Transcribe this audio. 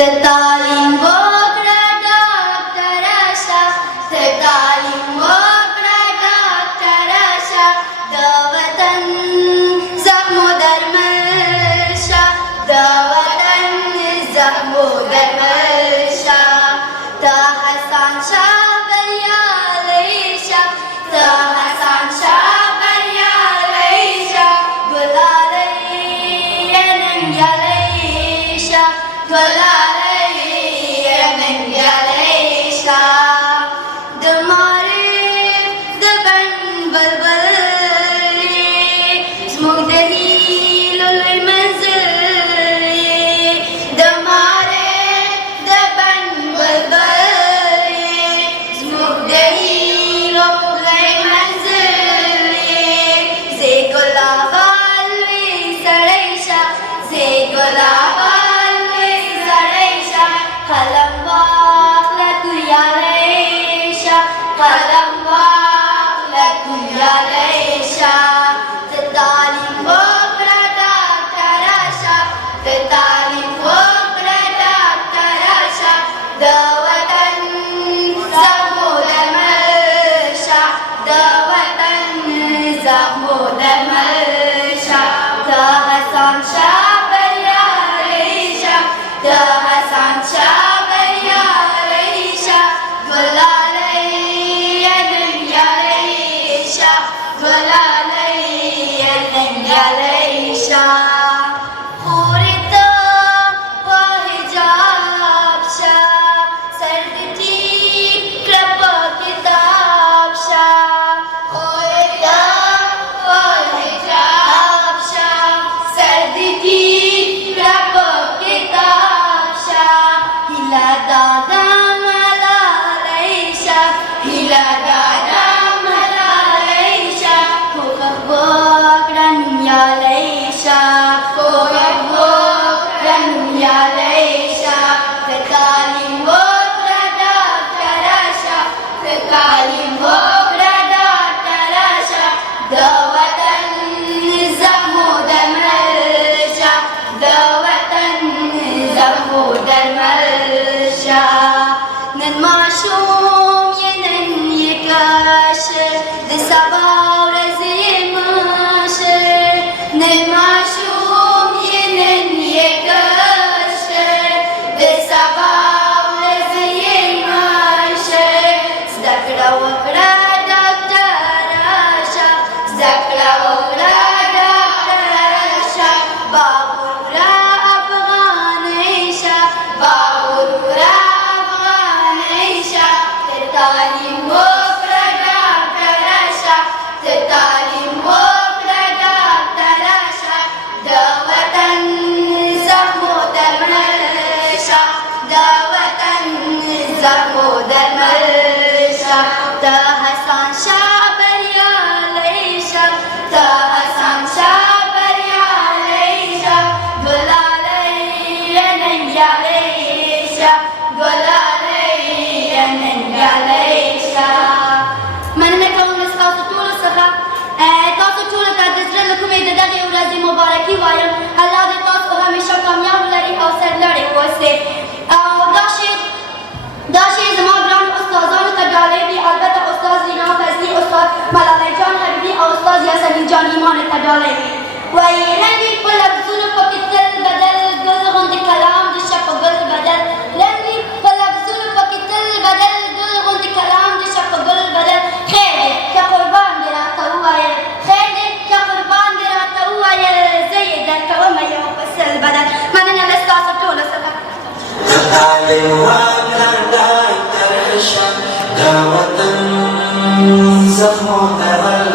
تعلیم وکړه ډاکټر شه تعلیم وکړه ډاکټر شه د وطن زخمو درمل شه د وطن زخمو درمل شه ته حسن شاه بریالی شه ته حسن شاه بریالی شه ګلالۍ ننګیالی شه ګلالۍ ننګیالی شه د معارف د بڼ بلبل زموږ د هیلو لوی منزل د معارف د بڼ بلبل زموږ د هیلو لوی منزل زه ګلابال وي سړی شه زه ګلابال وي سړی شه قلم واخله تویالی شه قلم واخله تویالی شه ته تعلیم وکړه ډاکټره شه ته تعلیم وکړه ډاکټره شه د وطن زخمو درمل شه د وطن زخمو درمل شه ته حسن شاه بریالی شه ته حسن شاه بریالی شه ګلالۍ ننګیالی شه ګلالۍ ننګیالی شه خورې ته په حجاب شه سر دې ټیټ کړه په کتاب شه خورې ته په حجاب شه سر دې ټیټ کړه په کتاب شه هیله دا ده ملالۍ شه هیله دا ده ملالۍ شه کوښښ وکړه نومیالی شه کوښښ وکړه نومیالی شه ته تعلیم وکړه ډاکټره شه ته تعلیم وکړه ډاکټره شه د وطن زخمو درمل شه د وطن زخمو درمل شه نن ماشوم یې نن یې کشر د سبا ورځې یې مشر نن ماشوم یې نن یې کشر د سبا ورځې یې مشر زده کړه وکړه ډاکټره شه زده کړه وکړه ډاکټره شه باغوره افغانۍ شه باغوره افغانۍ شه ته تعلیم وکړه ډاکټره شه ته تعلیم وکړه ډاکټره شه د وطن زخمو درمل شه د وطن زخمو درمل شه ته حسن شاه بریالی شه ته حسن شاه بریالی شه ګلالۍ ننګیالی شه ګلالۍ ننګیالی شه مننه کوم له ستاسو ټولو څخه تاسو ټولو ته د زړه له کومې د دغې ورځې مبارکي وایم الله دې تاسو همیشه کامیاب لري او سرلوړي اوسئ او دا شعر زما ګرانو استادانو ته ډالۍ دي البته استاد زینا فضلي استاد ملالۍ جان حبیبي او استاد یاسمین جان ایمان ته ډالۍ دي وایي رنګ په لفظونو پکې تل بدل ګل غوندې کلام د شه په ګل بدل رنګ په لفظونو پکې تل بدل ګل غوندې کلام د شه په ګل بدل خیر دی که قربان دې راته ووایل خیر دی که قربان دې راته ووایل زه یې درکومه یو په سل بدل مننه له ستاسو ټولو څخه تعلیم وکړه ډاکټر شه د وطن زخمو درمل